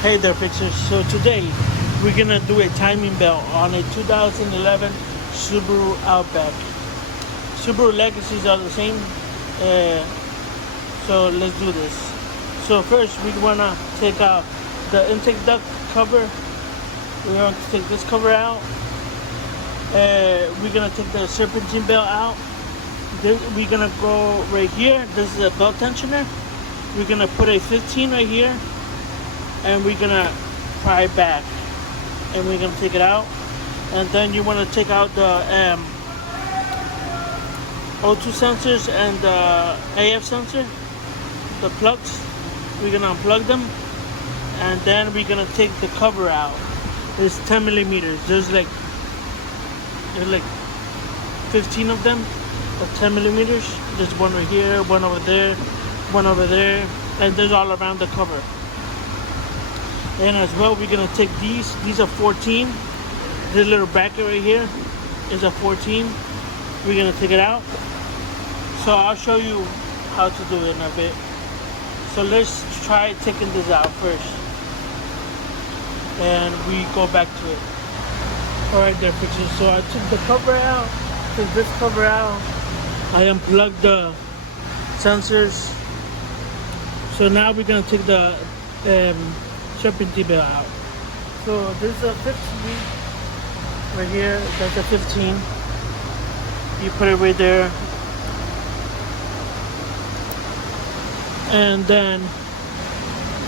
Hey there, fixers. So today we're gonna do a timing belt on a 2011 Subaru Outback. Subaru legacies are the same, so let's do this. So first we wanna take out the intake duct cover. We're going to take this cover out. We're gonna take the serpentine belt out. We're gonna go right here. This is a belt tensioner. We're gonna put a 15 right here, and we're gonna pry it back, and we're gonna take it out. And then you want to take out the O2 sensors and the AF sensor, the plugs. We're gonna unplug them, and then we're gonna take the cover out. It's 10 millimeters. There's like 15 of them, of 10 millimeters. There's one right here, one over there, one over there, and there's all around the cover. And as well, we're gonna take these. These are 14. This little bracket right here is a 14. We're gonna take it out. So I'll show you how to do it in a bit. So let's try taking this out first, and we go back to it. All right, there, fixers. So I took the cover out. Took this cover out. I unplugged the sensors. So now we're gonna take the serpentine belt out. So this is a 15 right here. That's a 15. You put it right there, and then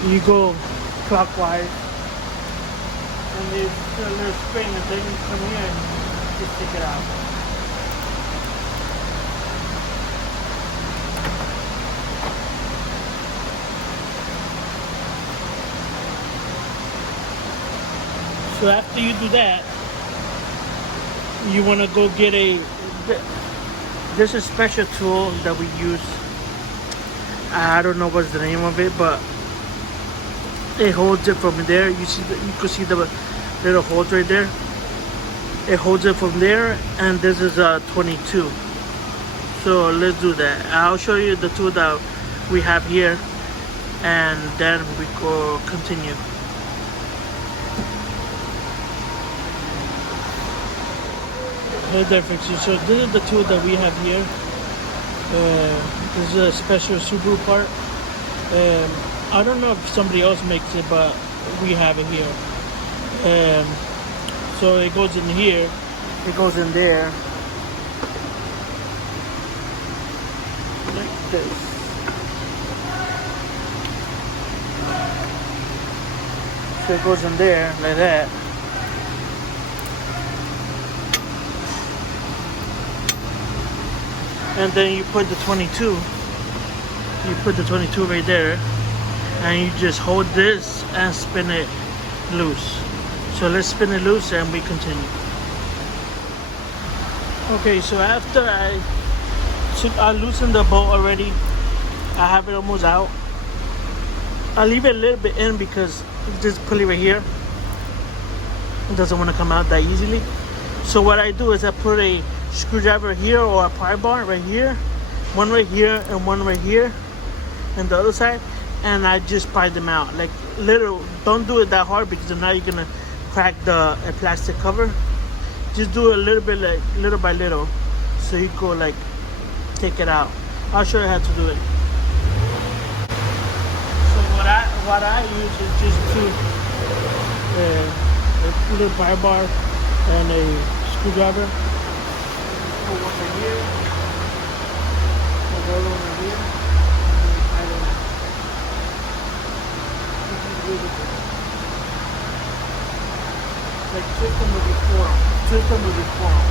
you go clockwise, and there's a little spring, and then you come here and just take it out. So after you do that, you want to go get there's a special tool that we use. I don't know what's the name of it, but it holds it from there. You can see the little holes right there. It holds it from there, and this is a 22. So let's do that. I'll show you the tool that we have here, and then we go continue. Hey there, fixers. So this is the tool that we have here. This is a special Subaru part. I don't know if somebody else makes it, but we have it here. So it goes in here. It goes in there. Like this. So it goes in there like that. And then you put the 22. You put the 22 right there, and you just hold this and spin it loose. So let's spin it loose and we continue. Okay, so after I loosened the bolt already, I have it almost out. I leave it a little bit in because this pulley right here, it doesn't want to come out that easily. So what I do is I put a screwdriver here or a pry bar right here, one right here and one right here, and the other side, and I just pry them out like little. Don't do it that hard because now you're gonna crack the plastic cover. Just do it a little bit, like little by little, so you go like take it out. I'll show you how to do it. So what I use is just a little pry bar and a screwdriver. One right here, and the other one right here, and I don't know. This is really good. Like twist them with your forearm. Twist them with your forearm.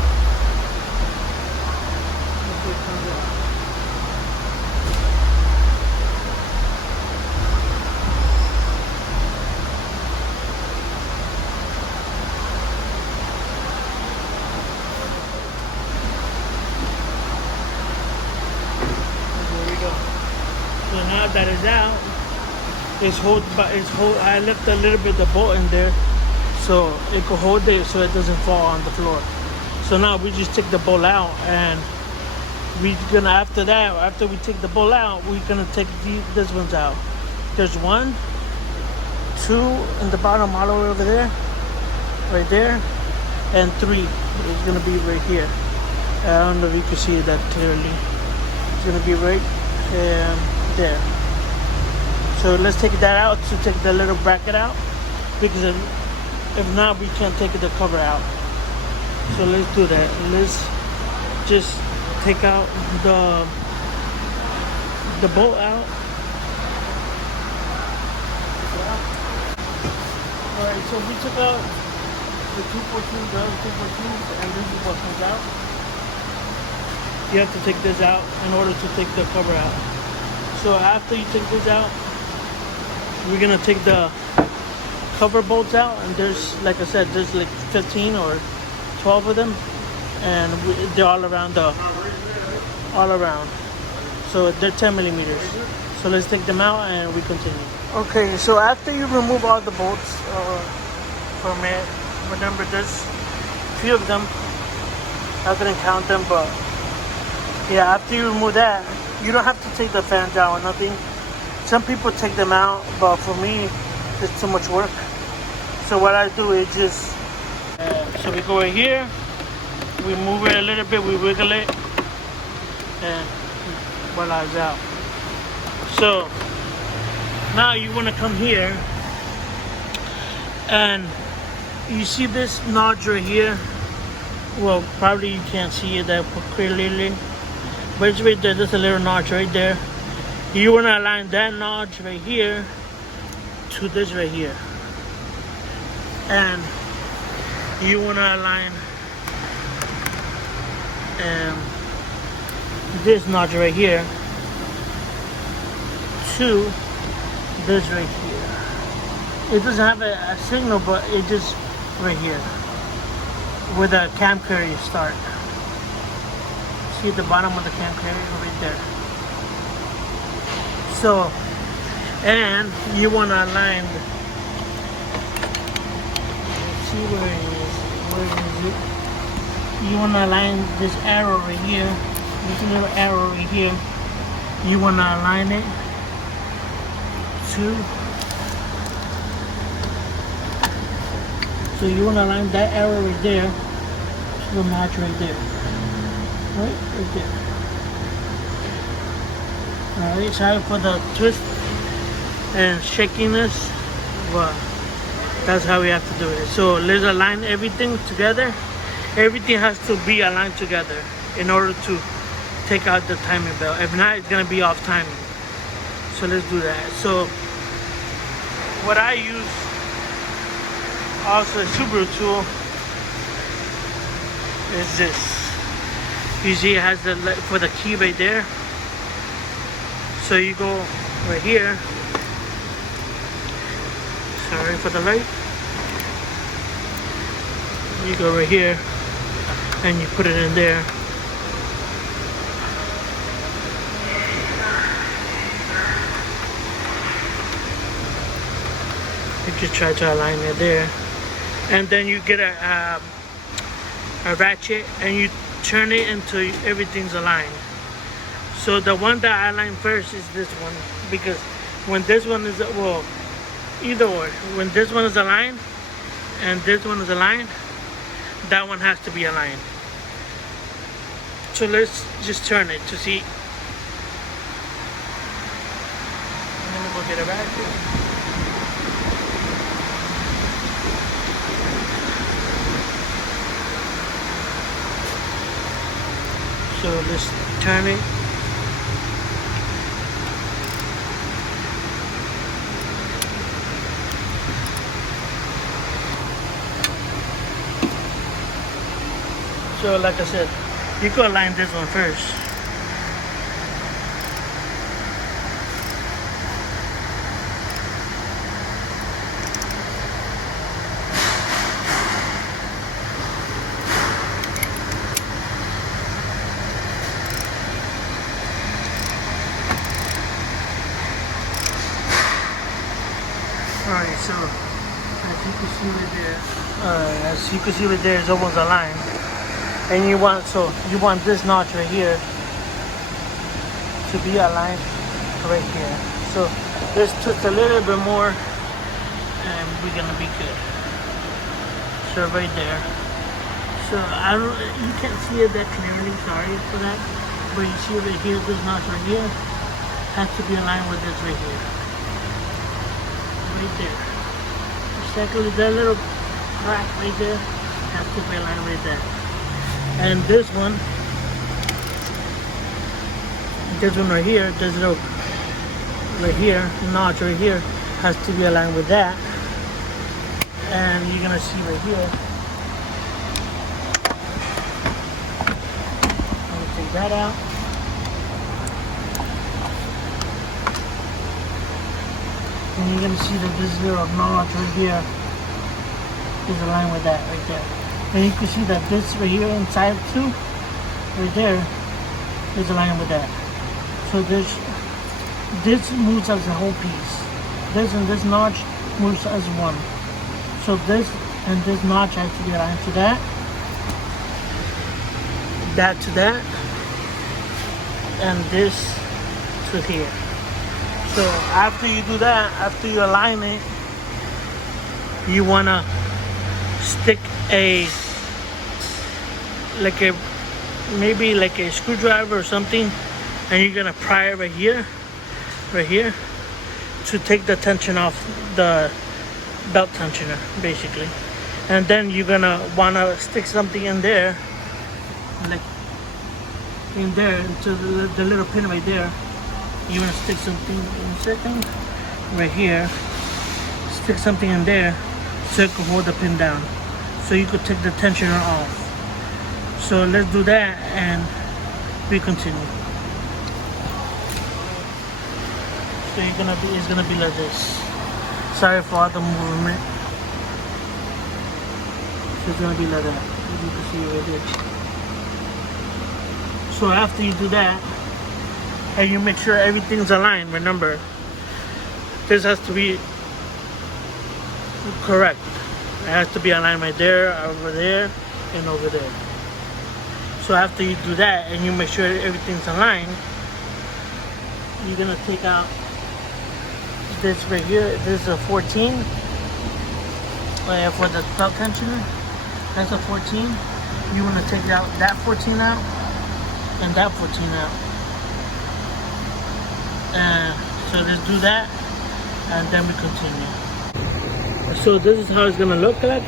Until it comes out. So now that is out, I left a little bit of the bolt in there, so it could hold it so it doesn't fall on the floor. So now we just take the bolt out, and we're gonna, after we take the bolt out, we're gonna take these ones out. There's 1, 2 in the bottom all the way over there, right there, and 3 is gonna be right here. I don't know if you can see that clearly. It's gonna be right there. So let's take that out to take the little bracket out, because if not, we can't take the cover out. So let's do that. Let's just take out the bolt out. Alright, so we took out the 214, the other 214s, and this is what comes out. You have to take this out in order to take the cover out. So after you take this out, we're gonna take the cover bolts out, and there's, like I said, there's like 15 or 12 of them, and they're all around so they're 10 millimeters. So let's take them out and we continue. Okay, so after you remove all the bolts from it, remember there's a few of them, I couldn't count them, but yeah, after you remove that, you don't have to take the fans out or nothing. Some people take them out, but for me it's too much work. So what I do is just so we go right here, we move it a little bit, we wiggle it, and voila, it's out. So now you want to come here, and you see this notch right here. Well, probably you can't see it that clearly, but it's right there. There's a little notch right there. You want to align that notch right here to this right here, and you want to align this notch right here to this right here. It doesn't have a signal, but it just right here where the cam carrier start. See at the bottom of the cam carrier right there. So, and you want to align. Let's see where it is. Where is it? You want to align this arrow right here. This little arrow right here. You want to align it to. So you want to align that arrow right there to the notch right there. Right there. Alright, sorry for the twist and shakiness, but that's how we have to do it. So let's align everything together. Everything has to be aligned together in order to take out the timing belt. If not, it's going to be off timing. So let's do that. So what I use, also a Subaru tool, is this. You see it has the for the key right there. So you go right here. Sorry for the light. You go right here and you put it in there. You just try to align it there, and then you get a ratchet and you turn it until everything's aligned. So the one that I align first is this one, because when this one is, well, either or, when this one is aligned and this one is aligned, that one has to be aligned. So let's just turn it to see. I'm gonna go get a ratchet. So let's turn it. So like I said, you can align this one first. Alright, so as you can see right there, it's almost aligned. And you want this notch right here to be aligned right here. So let's twist a little bit more, we're gonna be good. So right there. So I don't, you can't see it that clearly, sorry for that. But you see right here, this notch right here has to be aligned with this right here. Right there. Secondly, that little crack right there has to be aligned right there. And this one right here, this little right here, notch right here has to be aligned with that. And you're gonna see right here. I'm gonna take that out. And you're gonna see that this little notch right here is aligned with that right there. And you can see that this right here inside too, right there, is aligned with that. So this moves as a whole piece. This and this notch moves as one. So this and this notch has to be aligned to that, that to that, and this to here. So after you do that, after you align it, you wanna stick maybe like a screwdriver or something, and you're gonna pry it right here, to take the tension off the belt tensioner, basically. And then you're gonna wanna stick something in there, like in there, into the little pin right there. You wanna stick something in a second, right here. Stick something in there so it can hold the pin down, so you could take the tensioner off. So let's do that and we continue. So it's gonna be like this. Sorry for all the movement. So it's gonna be like that. As you can see right there. So after you do that, and you make sure everything's aligned, remember, this has to be correct. It has to be aligned right there, over there, and over there. So after you do that and you make sure everything's aligned, you're gonna take out this right here. This is a 14 for the belt tensioner. That's a 14. You wanna take out that 14 out and that 14 out. So let's do that and then we continue. So this is how it's gonna look like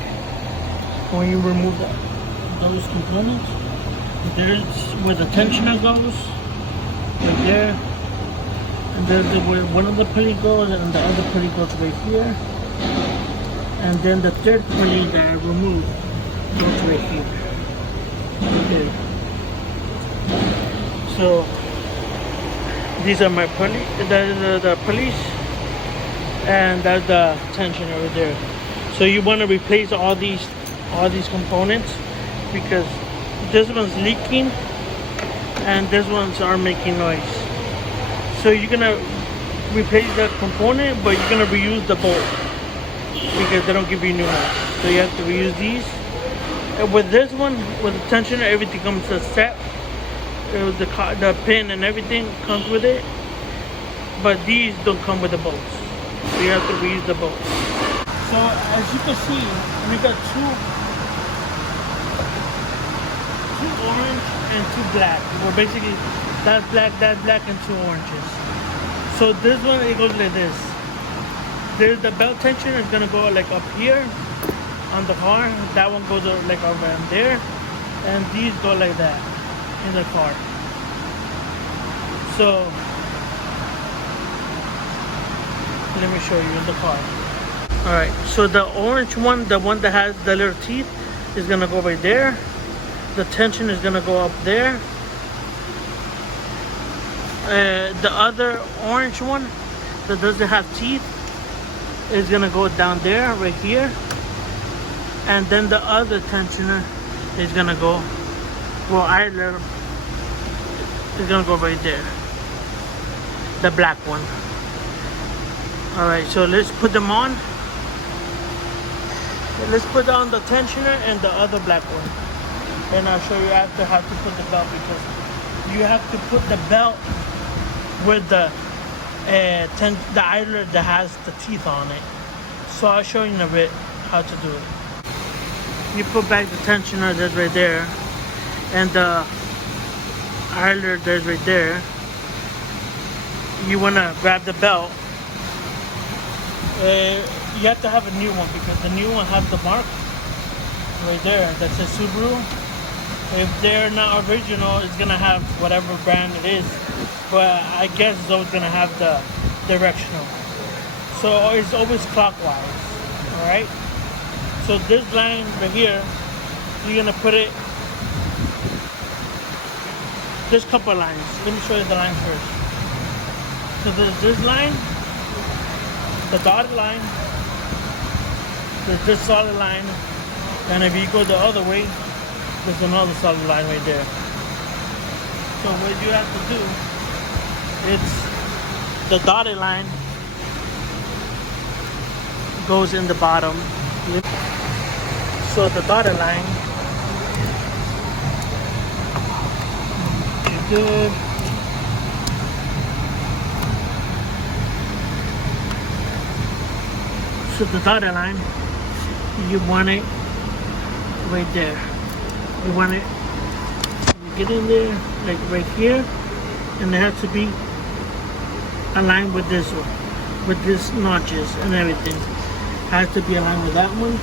when you remove those components. There's where the tensioner goes, right there. And there's where one of the pulley goes and the other pulley goes right here. And then the third pulley that I removed goes right here. Okay. So these are my pulley, the pulleys, and that's the tensioner over there. So you want to replace all these components because this one's leaking and this ones are making noise. So you're gonna replace that component, but you're gonna reuse the bolt because they don't give you new ones. So you have to reuse these. And with this one, with the tensioner, everything comes to set. The pin and everything comes with it, but these don't come with the bolts. So you have to reuse the bolts. So as you can see, we got two orange and two black. Well, basically that's black, and two oranges. So this one, it goes like this. There's the belt tensioner is gonna go like up here on the car. That one goes like around there, and these go like that in the car. So let me show you in the car. All right, so the orange one, the one that has the little teeth, is gonna go right there. The tension is gonna go up there. The other orange one that doesn't have teeth is gonna go down there, right here. And then the other tensioner is gonna go, well, idler is gonna go right there. The black one. All right, so let's put them on. Let's put on the tensioner and the other black one. And I'll show you after how to put the belt, because you have to put the belt with the idler that has the teeth on it. So I'll show you in a bit how to do it. You put back the tensioner that's right there, and the idler that's right there. You want to grab the belt. You have to have a new one because the new one has the mark right there that says Subaru. If they're not original, it's gonna have whatever brand it is, but I guess it's always gonna have the directional. So it's always clockwise. All right. So this line right here, you're gonna put it. There's a couple lines. Let me show you the line first. So there's this line, the dotted line, there's this solid line, and if you go the other way, there's another solid line right there. So what you have to do, it's the dotted line goes in the bottom. So the dotted line, good. So the dotted line, you want it right there. You want it, you get in there, like right here, and it has to be aligned with this one, with this notches and everything. Has to be aligned with that one,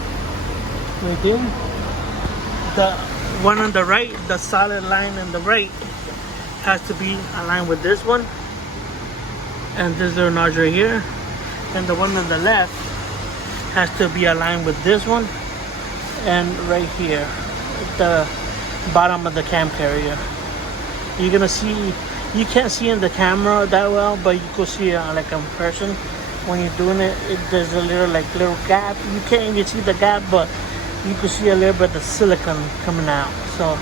right there. The one on the right, the solid line on the right, has to be aligned with this one. And this little notch right here. And the one on the left has to be aligned with this one and right here, the bottom of the cam carrier. You're gonna see, you can't see in the camera that well, but you could see like in person when you're doing it. There's a little gap. You can't even see the gap, but you can see a little bit of the silicone coming out. So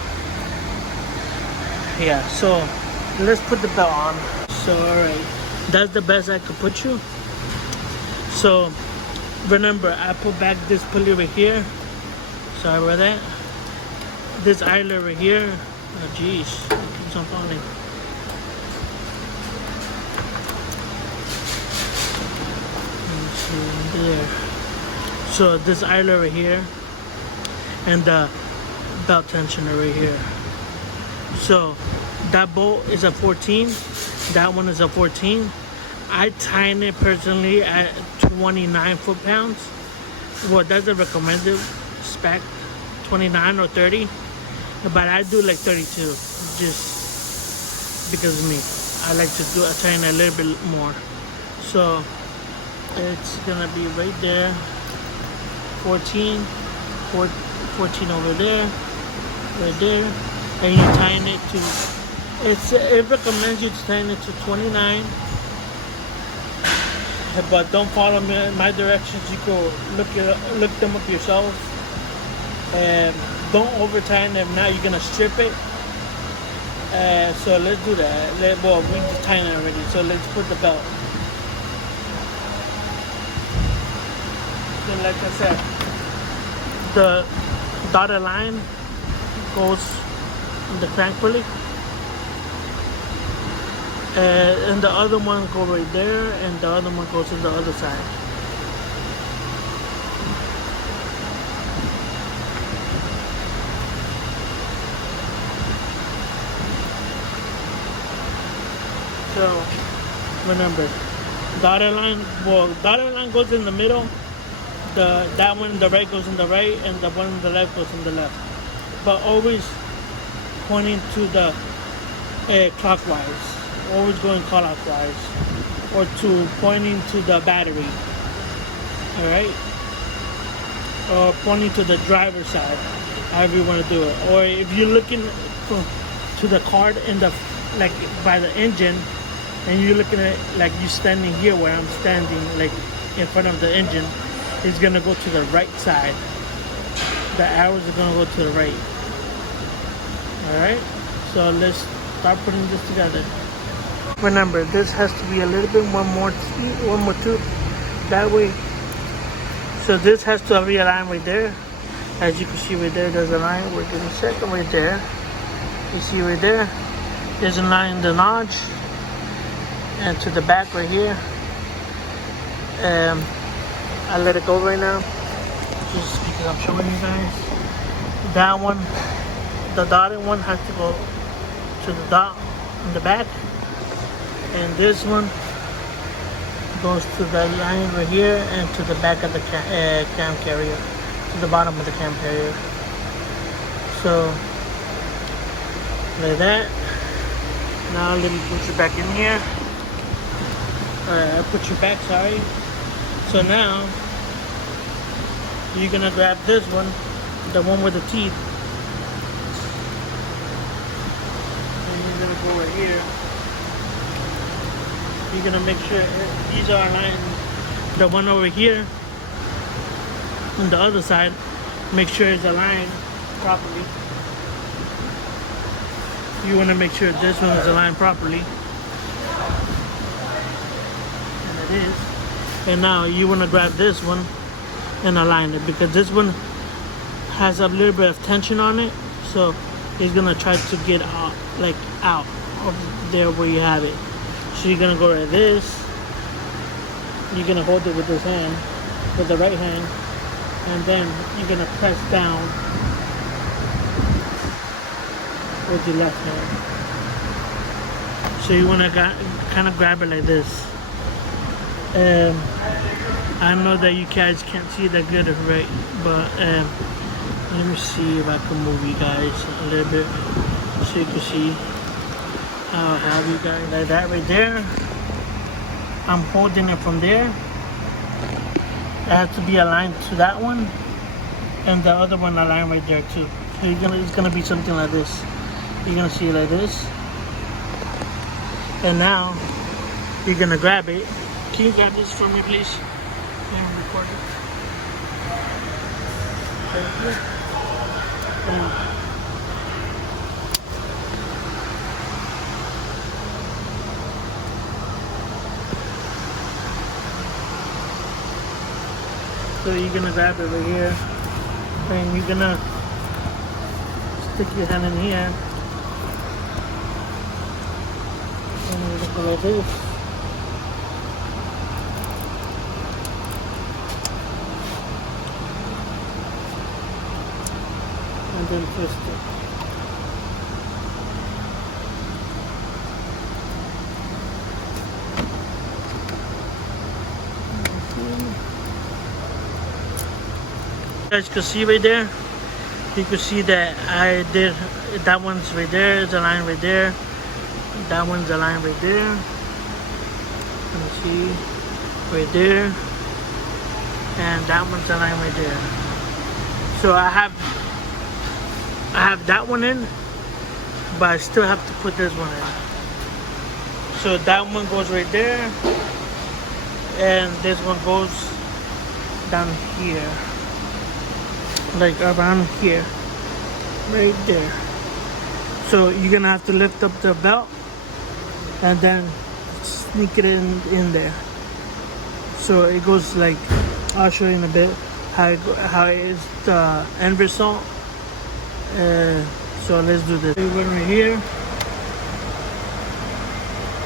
yeah, so let's put the belt on. So all right, that's the best I could put you. So remember, I put back this pulley right here. Sorry about that. This idler right here. Oh geez, it keeps on falling. Let me see there. So this idler right here, and the belt tensioner right here. So that bolt is a 14. That one is a 14. I tighten it personally at 29 foot-pounds. Well, that's a recommended spec, 29 or 30. But I do like 32, just because of me. I like to tighten a little bit more. So it's gonna be right there, 14 over there, right there, and you tighten it to. It recommends you to tighten it to 29. But don't follow my directions. You go look them up yourself. And don't over tighten them. Now you're gonna strip it. So let's do that. Well, we just tightened it already. So let's put the belt. So like I said, the dotted line goes in the crank pulley. And the other one goes right there, and the other one goes to the other side. So remember, dotted line goes in the middle. That one in the right goes in the right, and the one in the left goes in the left. But always pointing to the clockwise. Always going clockwise, or to pointing to the battery. All right, or pointing to the driver's side, however you want to do it. Or if you're looking to the card in the by the engine, and you're looking at like you standing here where I'm standing, like in front of the engine, it's gonna go to the right side. The arrows are gonna go to the right. All right, so let's start putting this together. Remember, this has to be a little bit one more tooth that way. So this has to be a line right there. As you can see right there, there's a line. We're gonna set them right there. You see right there, there's a line in the notch, and to the back right here. I let it go right now, just because I'm showing you guys. That one, the dotted one, has to go to the dot in the back, and this one goes to the line right here and to the back of the cam carrier, to the bottom of the cam carrier. So like that. Now let me put you back in here. I put you back, sorry. So now you're gonna grab this one, the one with the teeth, and you're gonna go right here. You're gonna make sure these are aligned. The one over here on the other side, make sure it's aligned properly. You want to make sure this one is aligned properly, and it is. And now you want to grab this one and align it, because this one has a little bit of tension on it, so it's gonna try to get out, like out of there where you have it. So you're gonna go like this. You're gonna hold it with this hand, with the right hand, and then you're gonna press down with the left hand. So you want to kind of grab it like this. I know that you guys can't see that good, right? But let me see if I can move you guys a little bit so you can see how I have you guys like that right there. I'm holding it from there. It has to be aligned to that one, and the other one aligned right there too. So it's gonna be something like this. You're gonna see it like this, and now you're gonna grab it. Can you grab this for me, please? And record it. Right here. So you're gonna grab it right here, and you're gonna stick your hand in here. Like this. And then twist it. You guys can see right there. You can see that I did that one's right there. It's aligned right there. That one's aligned right there. Let me see, right there, and that one's aligned right there. So I have that one in, but I still have to put this one in. So that one goes right there, and this one goes down here, like around here, right there. So you're gonna have to lift up the belt and then sneak it in there. So it goes like, I'll show you in a bit how it is the end result. So let's do this. You go right here,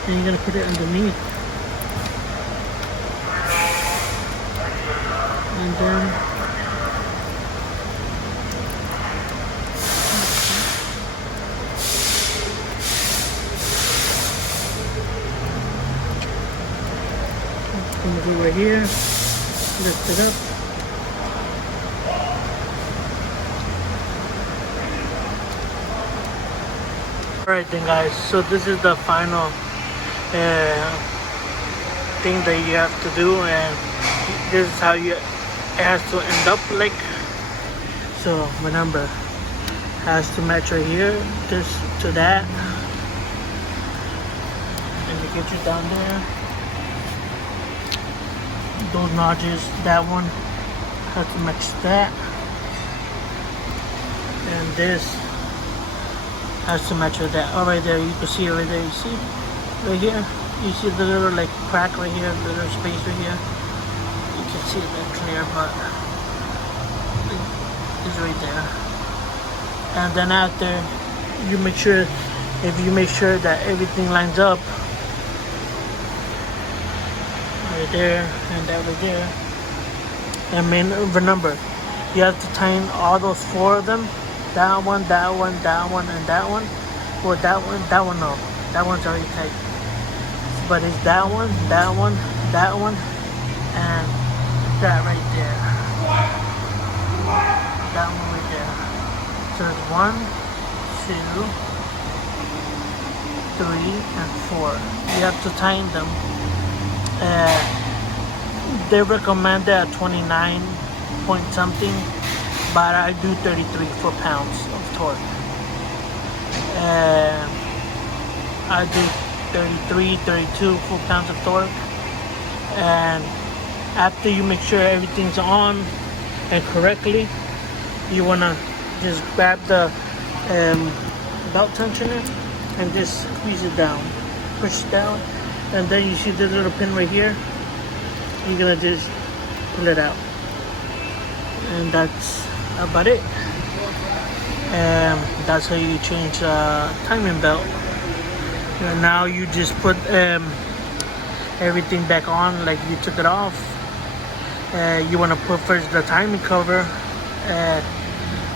and you're gonna put it underneath, and then gonna go right here, lift it up. Alright then guys, so this is the final thing that you have to do, and this is how it has to end up like. So remember, has to match right here, this to that, and you get you down there. Those notches, that one has to match that, and this has to match with that. Oh, right there, you can see it right there. You see right here, you see the little like crack right here, little space right here. You can see it that clear, but it's right there. And then after, you make sure, if you make sure that everything lines up right there and that right there, And remember, you have to tighten all those 4 of them. That one, that one, that one, and that one. Well, that one, no. That one's already tight. But it's that one, and that one right there. That one right there. So it's 1, 2, 3, and 4. You have to tighten them. They recommend that 29 point something, but I do 33 foot-pounds of torque. I do 33, 32 foot-pounds of torque. And after you make sure everything's on and correctly, you wanna just grab the belt tensioner and just squeeze it down, push it down, and then you see this little pin right here. You're gonna just pull it out, and that's about it. And that's how you change timing belt. And now you just put everything back on like you took it off. You want to put first the timing cover.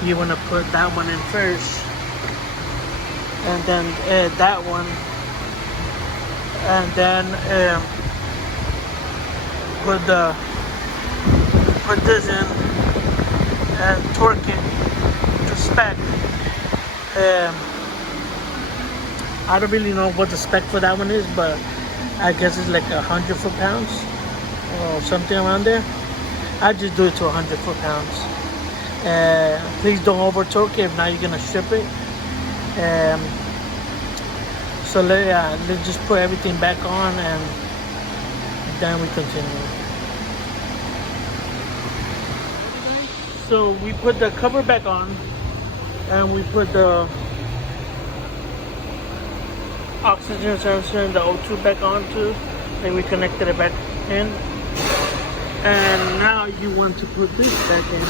You want to put that one in first, and then that one, and then put this in and torque it to spec. I don't really know what the spec for that one is, but I guess it's like 100 foot-pounds or something around there. I just do it to 100 foot-pounds. Please don't over torque it, if not you're gonna strip it. So let's just put everything back on and then we continue. So we put the cover back on and we put the oxygen sensor and the O2 back on too, and we connected it back in. And now you want to put this back in.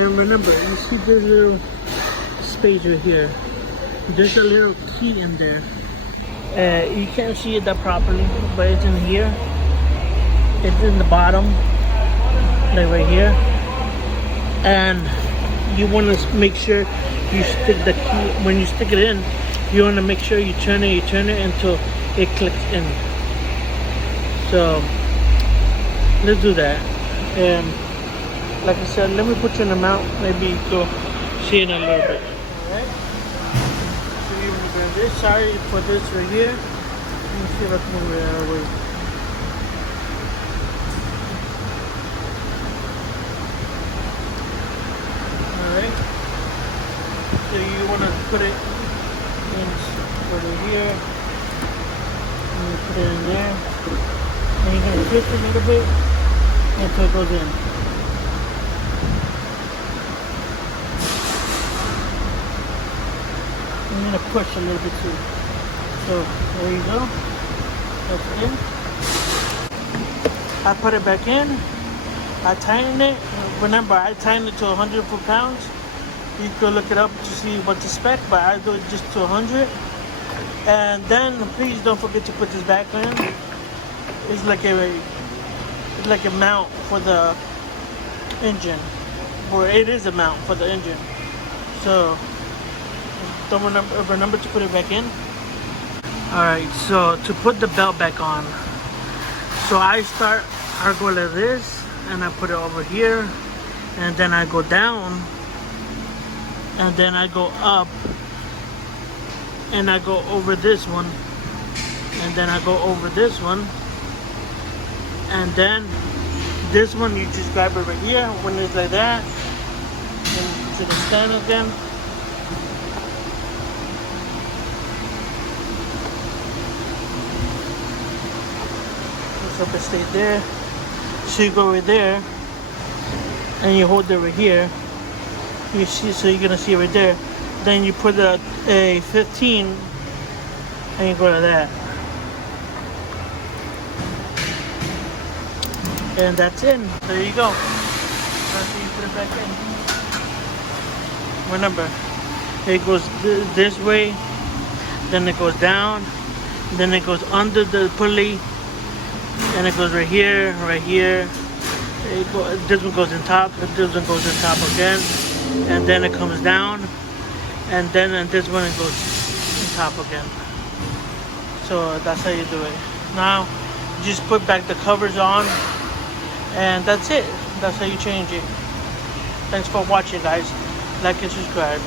And remember, you see this little space right here. There's a little key in there. You can't see it that properly, but it's in here. It's in the bottom, like right here. And you want to make sure you stick the key. When you stick it in, you want to make sure you turn it until it clicks in. So let's do that. And like I said, let me put you in the mount. Maybe you'll see it in a little bit. Alright. So you're gonna grab this. Sorry for this right here. Let me see if I can move it out of the way. Alright. So you wanna put it over here, and you put it in there, and you're going to twist it a little bit until it goes in. And you're going to push a little bit too. So there you go, that's in. I put it back in, I tighten it. Remember, I tighten it to 100 foot-pounds. You can look it up to see what the spec, but I do it just to 100. And then please don't forget to put this back in. It's like a mount for the engine, or it is a mount for the engine. So don't remember to put it back in. Alright, so to put the belt back on, so I go like this, and I put it over here, and then I go down, and then I go up, and I go over this one, and then I go over this one, and then this one you just grab it right here when it's like that, and to the stand again. So it stays there. So you go right there, and you hold it right here. You see, so you're gonna see it right there. Then you put a 15 and you go to that. And that's in. There you go. That's how you put it back in. Remember, it goes this way, then it goes down, then it goes under the pulley, and it goes right here, This one goes in top, this one goes in top again, and then it comes down, and then this one it goes in top again. So that's how you do it. Now you just put back the covers on, and that's it. That's how you change it. Thanks for watching, guys. Like and subscribe.